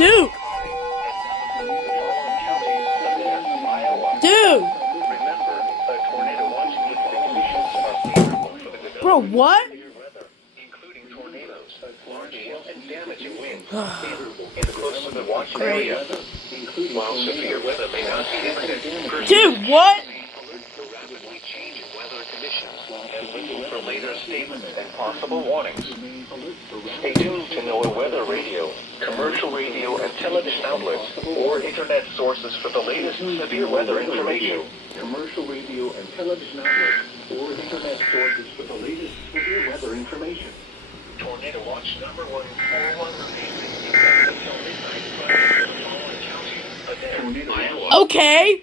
Dude! Dude! Bro, what? Including tornadoes, large hail and damaging winds, in the close to the watch area. While severe weather may not be imminent, Dude, what? rapidly changing weather conditions and listen for later statements and possible warnings. Stay tuned to NOAA Weather Radio, commercial radio and television outlets, or internet sources for the latest severe weather information. Commercial radio and television outlets, or internet sources for the latest severe weather information. Tornado Watch number 141 remains in effect until midnight Friday in the following counties: Iowa, Okay.